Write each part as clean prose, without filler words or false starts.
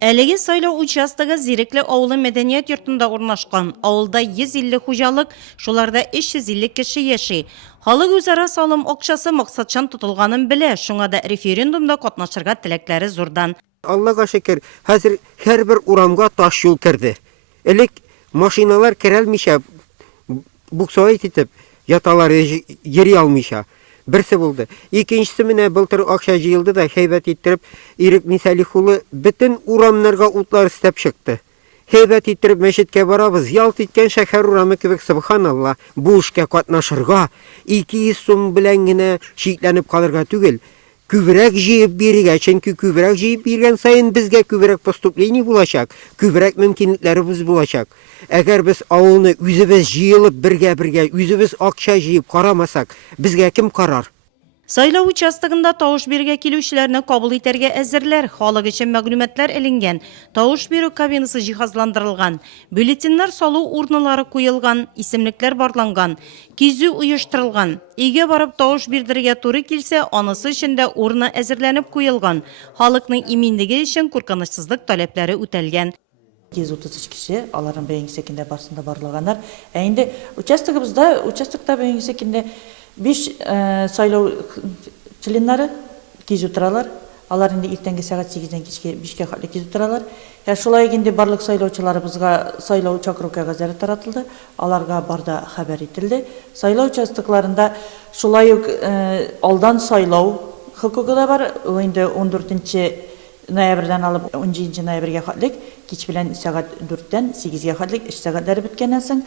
Әлеге сайлау участогы Зирекле авылы мәдәният йортында урнашкан. Авылда 150 хуҗалык, шуларда 350 кеше яши. Халык үзара салым акчасы максатчан тотылганын белә, шуңа да референдумда катнашырга теләкләре зурдан. Аллага шөкер, хәзер һәрбер урамга таш юл керде. Элек машиналар керәлмичә, буксовать итеп, яталар йөри алмыйча. Берсе булды. Икенчесе менә былтыр акча җыелды да һәйбәт иттереп, Ирек Мисалих улы бөтен урамнарга утлар истәп чыкты. Һәйбәт иттереп мәчеткә барабыз, ялт иткән шәһәр урамы кебек, субханалла, бу эшкә катнашырга 200 сум белән генә шикләнеп калырга түгел. Күбрәк җыеп бирергә, чөнки күбрәк җыеп биргән сайын безгә күбрәк поступление булачак, күбрәк мөмкинлекләребез булачак. Әгәр без авылны үзебез җыелып бергә-бергә, үзебез акча җыеп карамасак, безгә кем карар? Сайлау участогында тавыш бирергә килүчеләрне кабул итәргә әзерләр, халык өчен мәгълүматлар эленгән, тавыш бирү кабинасы җиһазландырылган, бюллетеннар салу урыннары куелган, исемлекләр барланган, кизү оештырылган. Өйгә барып тавыш бирдергә туры килсә, анысы өчен дә урыны әзерләнеп куелган. Халыкның иминлеге өчен куркынычсызлык таләпләре үтәлгән. 233 кеше, аларның бәйінгі секенде барсында барлығанар. Әйінде участокта бәйінгі секенде 5 сайлау членнары кезу тұралар. Алар инде иртәнге сағат 8-ден кешке 5-ке хәтле кезу тұралар. Шулай егенде барлық сайлаучыларыбызга сайлау чакыру кәгазьләре таратылды. Аларга барда хәбәр ителде. Сайлау участокларында шулай ук алдан сайлау хокугы да бар. Инде 14 ноябрьдән алып 17 ноябрьгә хәтлек, кич белән сәгать 4-тән 8-гә хәтлек эш сәгатьләре биткәннән соң,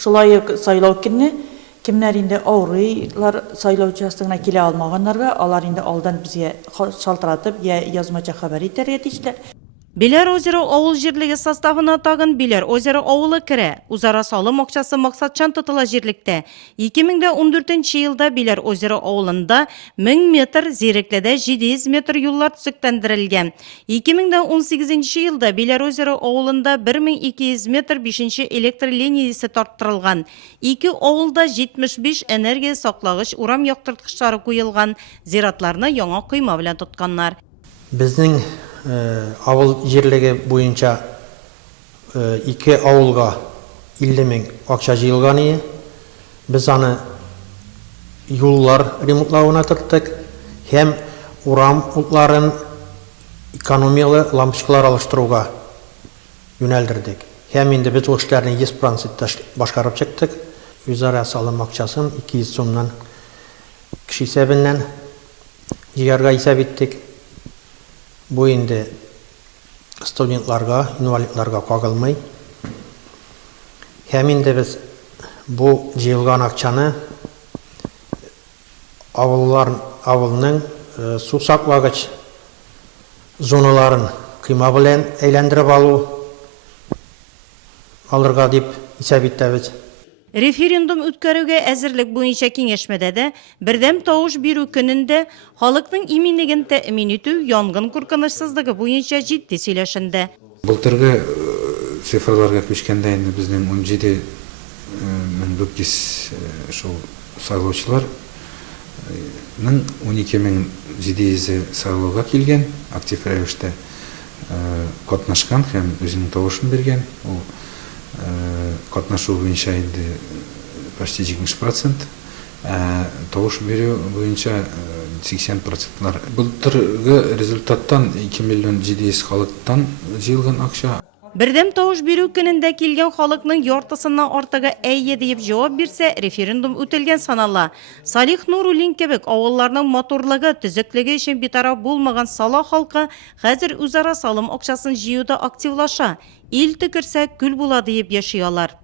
шулай ук сайлау көнне кемнәр инде авырыйлар сайлау участогына килә алмаганнарга, алар инде алдан безгә шалтыратып, язмача хәбәр итәргә тиешләр. Биләр озеро авыл җирлеге составына тагын Биләр озеро авылы керә. Үзара салым акчасы максатчан тотыла җирлектә. 2014 елда Биләр озеро авылында 1000 метр, Зирекледә 700 метр юллар төзекләндерелгән. 2018 елда Биләр озеро авылында 1200 метр 5-нче электр линиясе тарттырылган. Ике авылда 75 энергия саклагыч урам яктырткычлары куелган. Зиратларны яңа койма белән тотканнар. Безнең авыл җирлеге буенча 2 авылга 50 мең акча җыелган иде. Без аны юллар ремонтлауына тоттык һәм урам утларын экономиялы лампочкалар алыштыруга юнәлдердек. Һәм инде без ул эшләрне 100% башкарып чыктык. Үзара салым акчасын 200 сумнан кеше исәбеннән җыярга исәп иттек. Бу инде студентларга, инвалидларга кагылмый. Һәм инде без бу җыелган акчаны авылның су саклагыч зоналарын койма белән әйләндереп алырга дип исәп итәбез. Референдум үткәрүгә әзерлек буенча киңәшмәдә дә бердәм тавыш бирү көнендә халыкның иминлеген тәэмин итү, янгын куркынычсызлыгы буенча җитди сөйләшенде. Былтыргы цифрларга күчкәндә инде безнең 17,400 шул сайлаучылар 12,700 сайлауга килгән, актив рәвештә катнашкан һәм үзенең тавышын биргән. Ул катнашу буенча инде почти 70%, тавыш бирү буенча 80%. Былтыргы результаттан 2,700,000 халыктан җыелган акча. Бердәм тавыш бирү көнендә килгән халыкның яртысыннан артыгы әйе дип җавап бирсә, референдум үтелгән санала. Салих Нуруллин кебек авылларның моторлыгы, төзеклеге өчен битараф булмаган сала халкы хәзер үзара салым акчасын җыюда активлаша. Ил төкерсә күл була дип яшыялар.